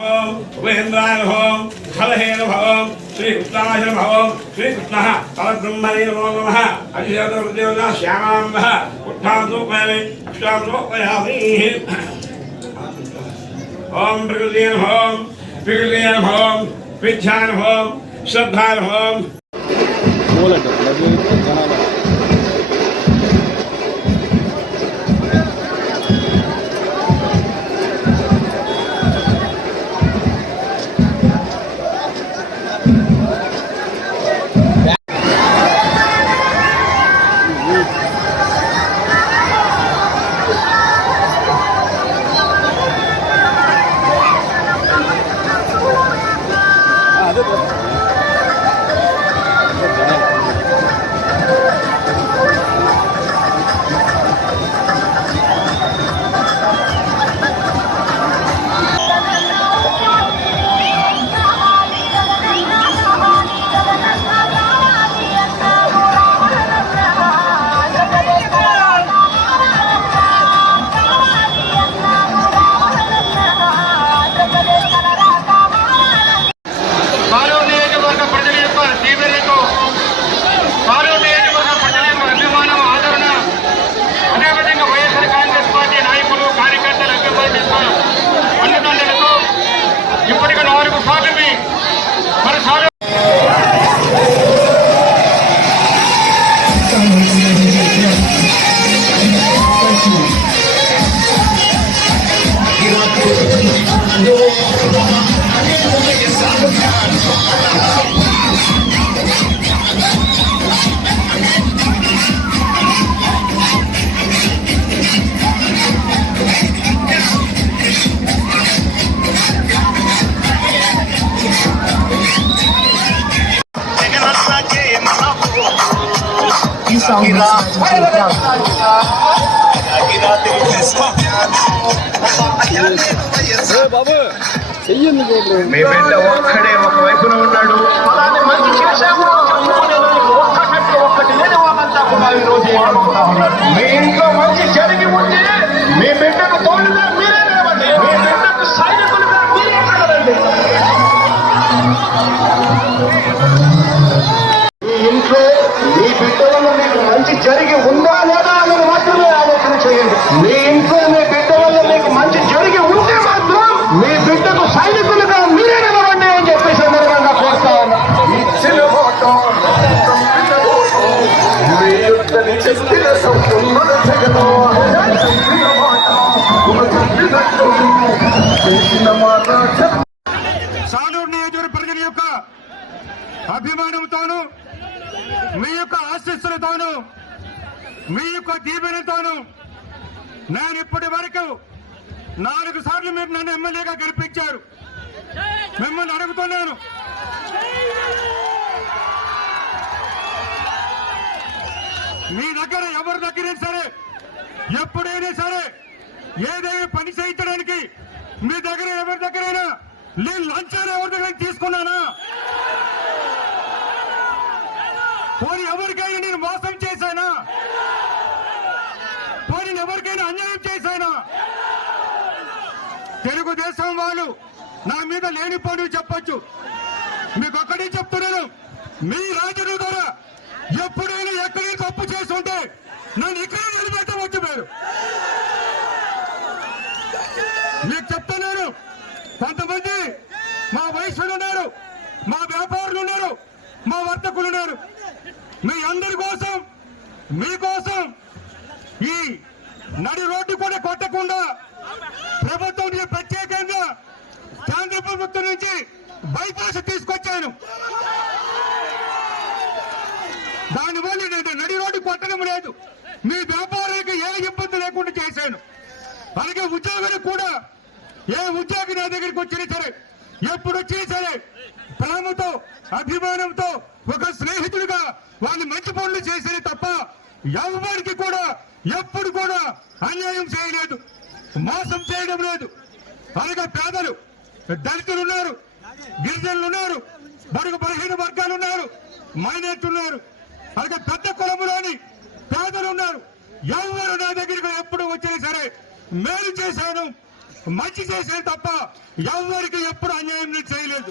उपेन्द्राय भवं हलहेन भवं श्रीकृष्णाय भवं श्रीकृष्णः परब्रह्मणे नमो नमः अजितवृद्धिवना श्यामाम्बः उत्थां सोपयामि अष्टां सोपयामि ओम प्रकृतेन भवं विद्यान भवं श्रद्धान भवं బాబు చెయ్యండి మీ బిడ్డ ఒక్కడే ఒక వైపున ఉన్నాడు. మీ ఇంట్లో మంచి జరిగి ఉంటే మీ బిడ్డకు తోడుగా మీరే నిలవండి. మీ బిడ్డకు సైనికులుగా మీరే కలవండి. మీ ఇంట్లో మీ బిడ్డ వల్ల మీకు మంచి జరిగి ఉందా లేదా అని మాత్రమే ఆలోచన చేయండి. మీ ఇంట్లో మీ బిడ్డ వల్ల మీకు మంచి జరిగి ఉంటే మాత్రం మీ బిడ్డకు సైనికులుగా మీరే నిలవండి అని చెప్పి సందర్భంగా కోరుతా ఉన్నా. సాలూరు నియోజకవర్గ ప్రజల యొక్క అభిమానంతోనూ మీ యొక్క ఆశీస్సులతోనూ మీ యొక్క దీవెనతోనూ నేను ఇప్పటి వరకు 4 సార్లు మీరు నన్ను ఎమ్మెల్యేగా గెలిపించారు. మిమ్మల్ని అడుగుతున్నాను, మీ దగ్గర ఎవరి దగ్గరైనా సరే ఎప్పుడైనా సరే ఏదైనా పని చేయించడానికి మీ దగ్గర ఎవరి దగ్గరైనా నేను లంచాలు ఎవరి దగ్గర తీసుకున్నానా? పోనీ ఎవరికైనా నేను మోసం చేశానా? పోనీ ఎవరికైనా అన్యాయం చేశానా? తెలుగుదేశం వాళ్ళు నా మీద లేని పనులు చెప్పొచ్చు. మీకు ఒక్కడే చెప్తున్నాను, మీ రాజుల ద్వారా ఎప్పుడైనా ఎక్కడైనా తప్పు చేస్తుంటే నన్ను ఎక్కడే నిలబెట్టవచ్చు. మీకు చెప్తున్నాను, కొంతమంది మా వయసులు ఉన్నారు, మా వ్యాపారులు ఉన్నారు, మా వర్తకులు ఉన్నారు. మీ అందరి కోసం మీకోసం ఈ నడి రోడ్డు కూడా కొట్టకుండా ప్రభుత్వం ప్రత్యేకంగా కేంద్ర ప్రభుత్వం నుంచి బైపాస్ తీసుకొచ్చాను. దానివల్ల నేను నడి రోడ్డు కొట్టడం లేదు, మీ వ్యాపారానికి ఏ ఇబ్బంది లేకుండా చేశాను. అలాగే ఉద్యోగులకు కూడా ఏ ఉద్యోగి నా దగ్గరికి వచ్చినా సరే, ఎప్పుడు వచ్చినా సరే ప్రేమతో అభిమానంతో ఒక స్నేహితుడిగా వాళ్ళు మంచి పనులు చేసేది తప్ప ఎవరికి కూడా ఎప్పుడు కూడా అన్యాయం చేయలేదు, మోసం చేయడం లేదు. అలాగే పేదలు, దళితులు ఉన్నారు, గిరిజనులు ఉన్నారు, బడుగు బలహీన వర్గాలు ఉన్నారు, మైనార్టీలు ఉన్నారు, అలాగే పెద్ద కులములోని పేదలు ఉన్నారు. ఎవరు నా దగ్గరికి ఎప్పుడు వచ్చినా సరే మేలు చేశాను, మంచి చేశాను తప్ప ఎవరికి ఎప్పుడు అన్యాయం నేను చేయలేదు.